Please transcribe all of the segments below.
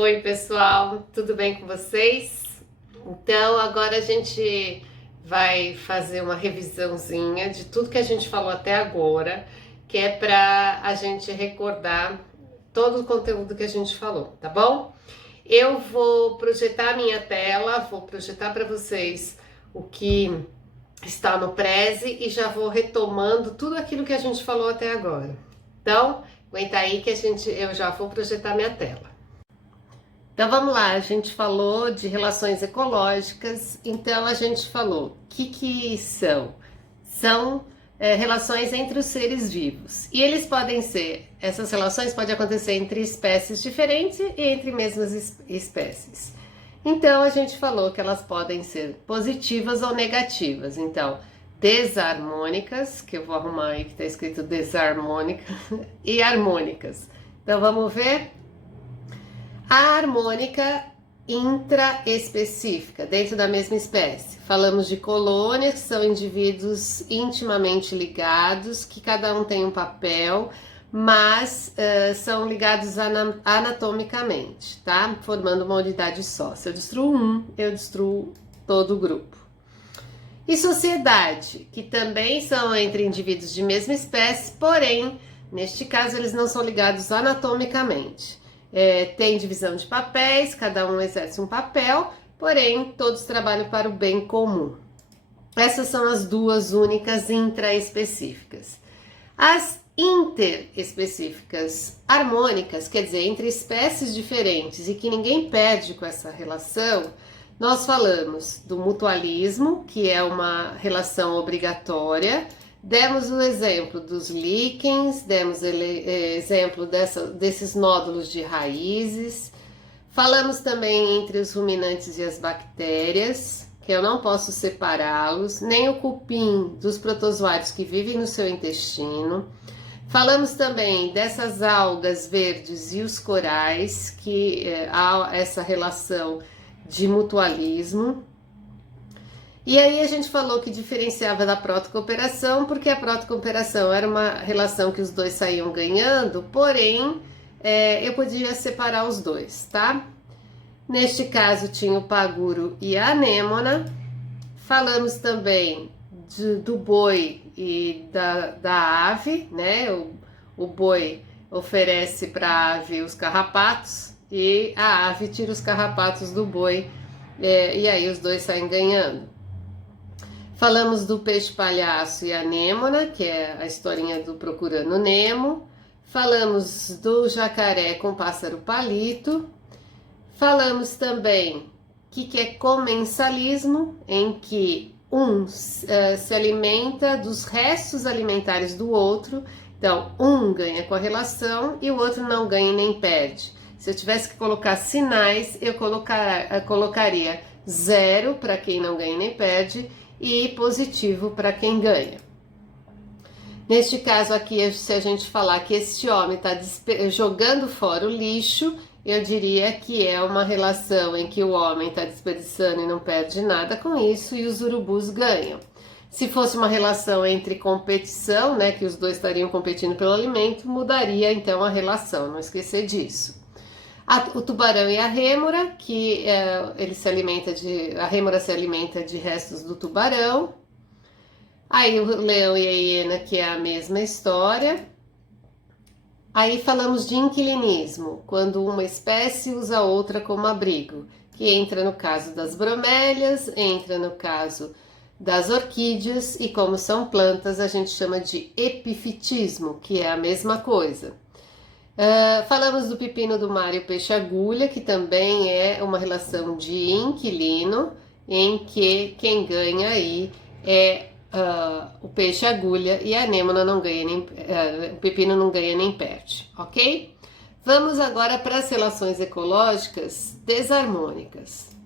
Oi, pessoal, tudo bem com vocês? Então, agora a gente vai fazer uma revisãozinha de tudo que a gente falou até agora, que é para a gente recordar todo o conteúdo que a gente falou, tá bom? Eu vou projetar a minha tela, vou projetar para vocês o que está no Prezi e já vou retomando tudo aquilo que a gente falou até agora. Então, aguenta aí que eu já vou projetar minha tela. Então vamos lá, a gente falou de relações ecológicas, então a gente falou o que são? São relações entre os seres vivos. E eles podem ser, essas relações podem acontecer entre espécies diferentes e entre mesmas espécies. Então a gente falou que elas podem ser positivas ou negativas. Então, desarmônicas, que eu vou arrumar aí que está escrito desarmônica, e harmônicas. Então vamos ver? A harmônica intraespecífica, dentro da mesma espécie. Falamos de colônias, que são indivíduos intimamente ligados, que cada um tem um papel, mas são ligados anatomicamente, tá? Formando uma unidade só. Se eu destruo um, eu destruo todo o grupo. E sociedade, que também são entre indivíduos de mesma espécie, porém, neste caso, eles não são ligados anatomicamente. Tem divisão de papéis, cada um exerce um papel, porém todos trabalham para o bem comum. Essas são as duas únicas intraespecíficas. As interespecíficas harmônicas, quer dizer, entre espécies diferentes e que ninguém perde com essa relação, nós falamos do mutualismo, que é uma relação obrigatória. Demos o exemplo dos líquens, demos exemplo desses nódulos de raízes. Falamos também entre os ruminantes e as bactérias, que eu não posso separá-los, nem o cupim dos protozoários que vivem no seu intestino. Falamos também dessas algas verdes e os corais, que há essa relação de mutualismo. E aí a gente falou que diferenciava da protocooperação, porque a protocooperação era uma relação que os dois saíam ganhando, porém eu podia separar os dois, tá? Neste caso tinha o paguro e a anêmona. Falamos também do boi e da ave, né? O boi oferece para a ave os carrapatos e a ave tira os carrapatos do boi, e aí os dois saem ganhando. Falamos do peixe palhaço e a anêmona, que é a historinha do Procurando Nemo. Falamos do jacaré com pássaro palito. Falamos também o que é comensalismo, em que um se alimenta dos restos alimentares do outro. Então, um ganha com a relação e o outro não ganha nem perde. Se eu tivesse que colocar sinais, eu colocaria 0 para quem não ganha nem perde, e positivo para quem ganha. Neste caso aqui, se a gente falar que este homem está jogando fora o lixo, eu diria que é uma relação em que o homem está desperdiçando e não perde nada com isso, e os urubus ganham. Se fosse uma relação entre competição, né, que os dois estariam competindo pelo alimento, mudaria então a relação, não esquecer disso. O tubarão e a rêmora, que a rêmora se alimenta de restos do tubarão. Aí o leão e a hiena, que é a mesma história. Aí falamos de inquilinismo, quando uma espécie usa outra como abrigo, que entra no caso das bromélias, entra no caso das orquídeas, e como são plantas, a gente chama de epifitismo, que é a mesma coisa. Falamos do pepino do mar e o peixe-agulha, que também é uma relação de inquilino, em que quem ganha aí é o peixe-agulha e a anêmona não ganha o pepino não ganha nem perde, ok? Vamos agora para as relações ecológicas desarmônicas.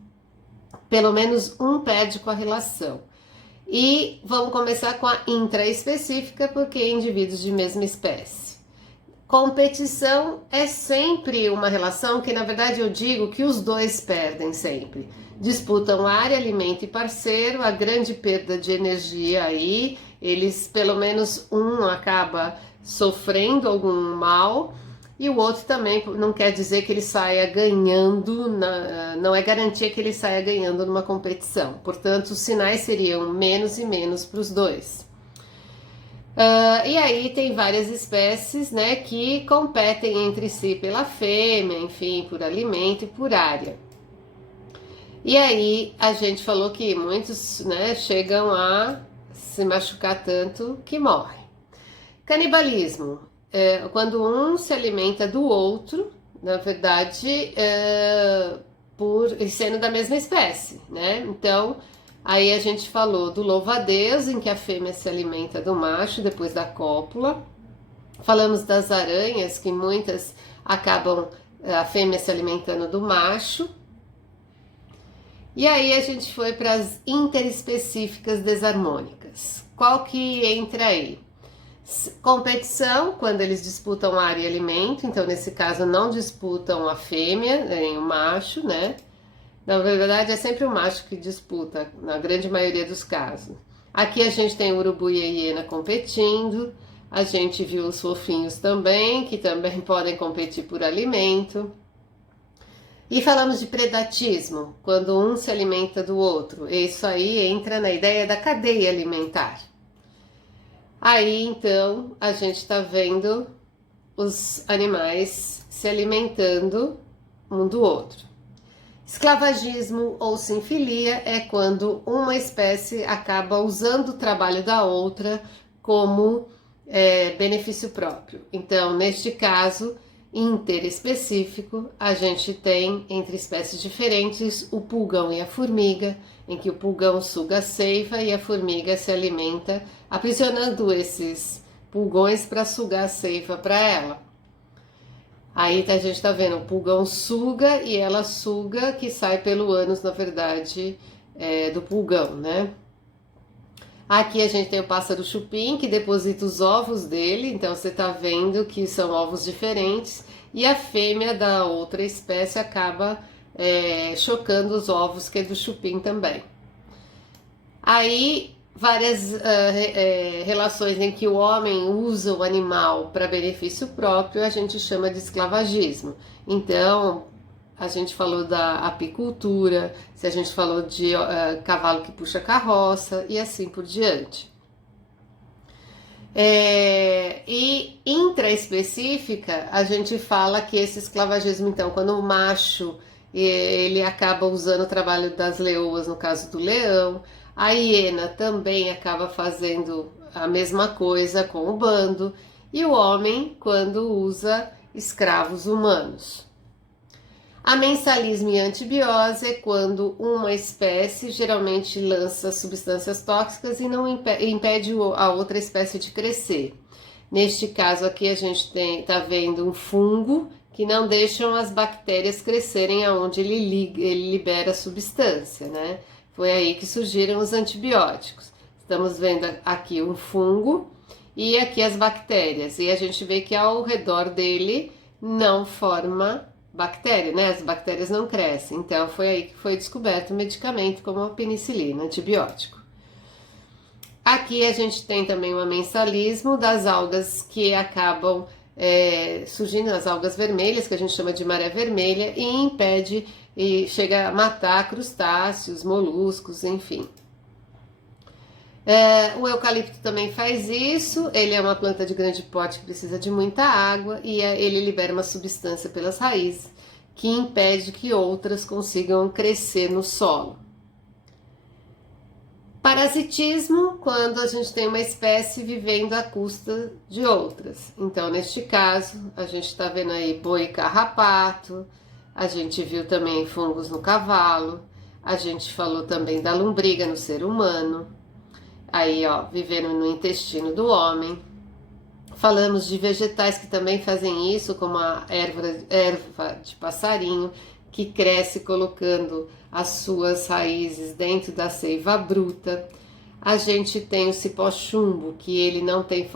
Pelo menos um perde com a relação. E vamos começar com a intraespecífica, porque é indivíduos de mesma espécie. Competição é sempre uma relação que, na verdade, eu digo que os dois perdem sempre. Disputam área, alimento e parceiro, a grande perda de energia aí, eles, pelo menos um acaba sofrendo algum mal, e o outro também não quer dizer que ele saia ganhando, não é garantia que ele saia ganhando numa competição. Portanto, os sinais seriam menos e menos para os dois. E aí tem várias espécies, né, que competem entre si pela fêmea, enfim, por alimento e por área. E aí a gente falou que muitos, né, chegam a se machucar tanto que morrem. Canibalismo, quando um se alimenta do outro, na verdade, por sendo da mesma espécie, né? Então, aí a gente falou do louva-a-Deus, em que a fêmea se alimenta do macho depois da cópula. Falamos das aranhas, que muitas acabam a fêmea se alimentando do macho. E aí a gente foi para as interespecíficas desarmônicas. Qual que entra aí? Competição, quando eles disputam área e alimento, então nesse caso não disputam a fêmea, nem o macho, né? Na verdade é sempre o macho que disputa, na grande maioria dos casos. Aqui a gente tem o urubu e a hiena competindo, a gente viu os fofinhos também, que também podem competir por alimento. E falamos de predatismo, quando um se alimenta do outro. Isso aí entra na ideia da cadeia alimentar. Aí então a gente está vendo os animais se alimentando um do outro. Esclavagismo ou sinfilia é quando uma espécie acaba usando o trabalho da outra como benefício próprio. Então, neste caso interespecífico, a gente tem entre espécies diferentes o pulgão e a formiga, em que o pulgão suga a seiva e a formiga se alimenta, aprisionando esses pulgões para sugar a seiva para ela. Aí a gente está vendo, o pulgão suga e ela suga, que sai pelo ânus, na verdade, do pulgão, né? Aqui a gente tem o pássaro chupim, que deposita os ovos dele, então você está vendo que são ovos diferentes, e a fêmea da outra espécie acaba chocando os ovos, que é do chupim também. Aí, várias relações em que o homem usa o animal para benefício próprio, a gente chama de esclavagismo. Então, a gente falou da apicultura, se a gente falou de cavalo que puxa carroça e assim por diante. E intraespecífica, a gente fala que esse esclavagismo, então, quando o macho ele acaba usando o trabalho das leoas, no caso do leão, a hiena também acaba fazendo a mesma coisa com o bando, e o homem quando usa escravos humanos. Amensalismo e antibiose é quando uma espécie geralmente lança substâncias tóxicas e não impede a outra espécie de crescer. Neste caso aqui a gente está vendo um fungo que não deixam as bactérias crescerem aonde ele libera a substância, né? Foi aí que surgiram os antibióticos. Estamos vendo aqui um fungo e aqui as bactérias. E a gente vê que ao redor dele não forma bactéria, né? As bactérias não crescem. Então foi aí que foi descoberto o medicamento como a penicilina, antibiótico. Aqui a gente tem também o amensalismo das algas que acabam surgindo, as algas vermelhas, que a gente chama de maré vermelha, e impede e chega a matar crustáceos, moluscos, enfim. O eucalipto também faz isso, ele é uma planta de grande porte que precisa de muita água e ele libera uma substância pelas raízes que impede que outras consigam crescer no solo. Parasitismo, quando a gente tem uma espécie vivendo à custa de outras. Então, neste caso, a gente está vendo aí boi carrapato, a gente viu também fungos no cavalo, a gente falou também da lombriga no ser humano, aí ó, vivendo no intestino do homem. Falamos de vegetais que também fazem isso, como a erva de passarinho, que cresce colocando as suas raízes dentro da seiva bruta. A gente tem o cipó-chumbo, que ele não tem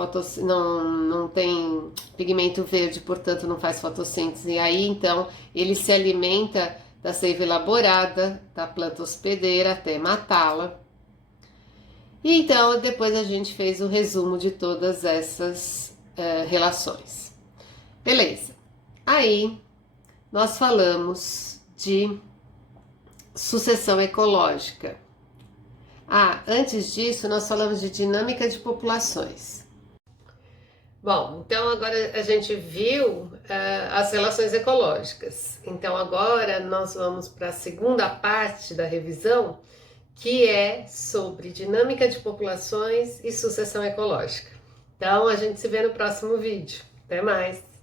não tem pigmento verde, portanto não faz fotossíntese. E aí então ele se alimenta da seiva elaborada da planta hospedeira até matá-la. E então depois a gente fez o resumo de todas essas relações. Beleza. Aí nós falamos de sucessão ecológica. Antes disso, nós falamos de dinâmica de populações. Bom, então agora a gente viu as relações ecológicas. Então agora nós vamos para a segunda parte da revisão, que é sobre dinâmica de populações e sucessão ecológica. Então a gente se vê no próximo vídeo. Até mais!